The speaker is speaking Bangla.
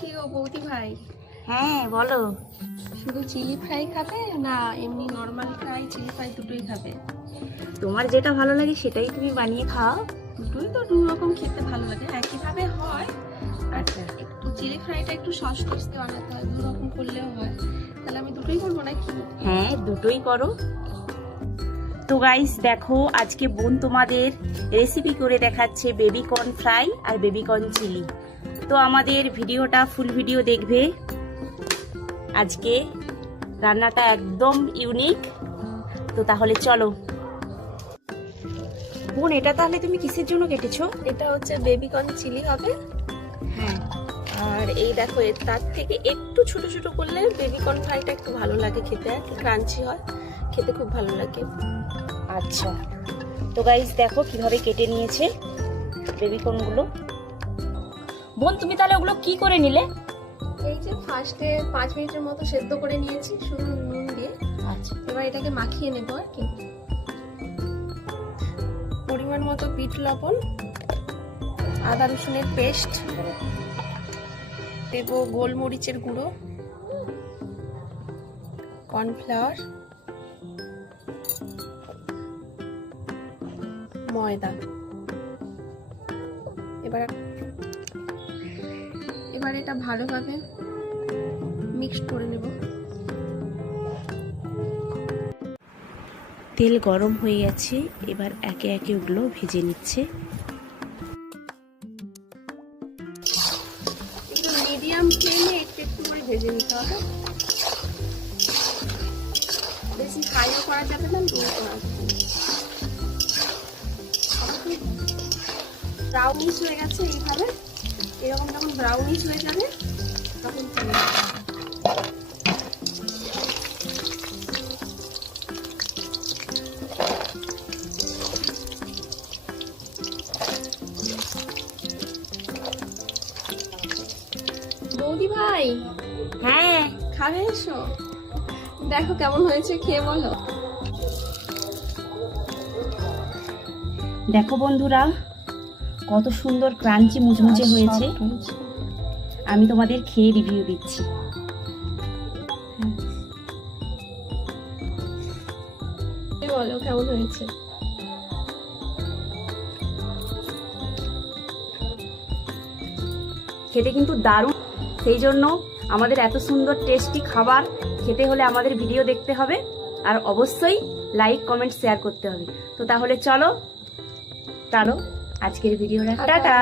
কি গো বৌদি ভাই, হ্যাঁ বলো। শুধু চিলি ফ্রাই খাবে না এমনি নর্মাল ফ্রাই চিলি ফ্রাই দুটোই খাবে? তোমার যেটা ভালো লাগে সেটাই তুমি বানিয়ে খাও। দুটোই তো দু রকম খেতে ভালো লাগে, একইভাবে হয়। আচ্ছা, একটু চিলি ফ্রাইটা একটু সস টস দিয়ে বানাতে হয়, দু রকম করলেও হয়। তাহলে আমি দুটোই করবো নাকি? হ্যাঁ দুটোই করো। তো গাইস দেখো, আজকে বোন তোমাদের রেসিপি করে দেখাচ্ছে বেবি কর্ন ফ্রাই আর বেবি কর্ন চিলি। তো আমাদের ভিডিওটা ফুল ভিডিও দেখবে। আজকে রান্নাটা একদম ইউনিক। তো তাহলে চলো। বোন এটা তাহলে তুমি কিসের জন্য কেটেছো? এটা হচ্ছে বেবি কর্ন চিলি হবে। হ্যাঁ, আর এই দেখো, এর তার থেকে একটু ছোট ছোট করলে বেবি কর্ন ফ্রাইটা একটু ভালো লাগে খেতে, আর কি ক্রাঞ্চি হয়, খেতে খুব ভালো লাগে। আচ্ছা। তো গাইস দেখো কিভাবে কেটে নিয়েছে বেবি কর্নগুলো। বোন তুমি তাহলে ওগুলো কি করে নিলে? এই যে ফার্স্টে 5 মিনিটের মতো সেদ্ধ করে নিয়েছি শুধু নুন দিয়ে। আচ্ছা, এবার এটাকে মাখিয়ে নেবো আর কি। পরিমাণ মতো বিট লবণ, আদা রসুনের পেস্ট দেবো, গোলমরিচের গুঁড়ো, কর্নফ্লাওয়ার, ময়দা। এবার এটা ভালোভাবে মিক্সড করে নেব। তেল গরম হয়ে গেছে, এবার একে একে ওগুলো ভেজে নিচ্ছে। একটু মিডিয়াম ফ্লেমে একটু একটু করে ভেজে নিতে হবে, বেশি হাইও করা যাবে না, লো করা যাবে না। ব্রাউনিশ হয়ে গেছে, এইভাবে এরকম যখন ব্রাউনিশ হয়ে যাবে তখন তুলে নেব। বৌদি ভাই, হ্যাঁ খাবে এসো, দেখো কেমন হয়েছে, খেয়ে বলো। দেখো বন্ধুরা, কত সুন্দর ক্রাঞ্চি মুচমুচে হয়েছে। আমি তোমাদের খেয়ে রিভিউ দিচ্ছি। বলো কেমন হয়েছে। খেতে কিন্তু দারুণ। সেই জন্য আমাদের এত সুন্দর টেস্টি খাবার খেতে হলে আমাদের ভিডিও দেখতে হবে, আর অবশ্যই লাইক কমেন্ট শেয়ার করতে হবে। তো তাহলে চলো আজকের ভিডিওটা টাটা।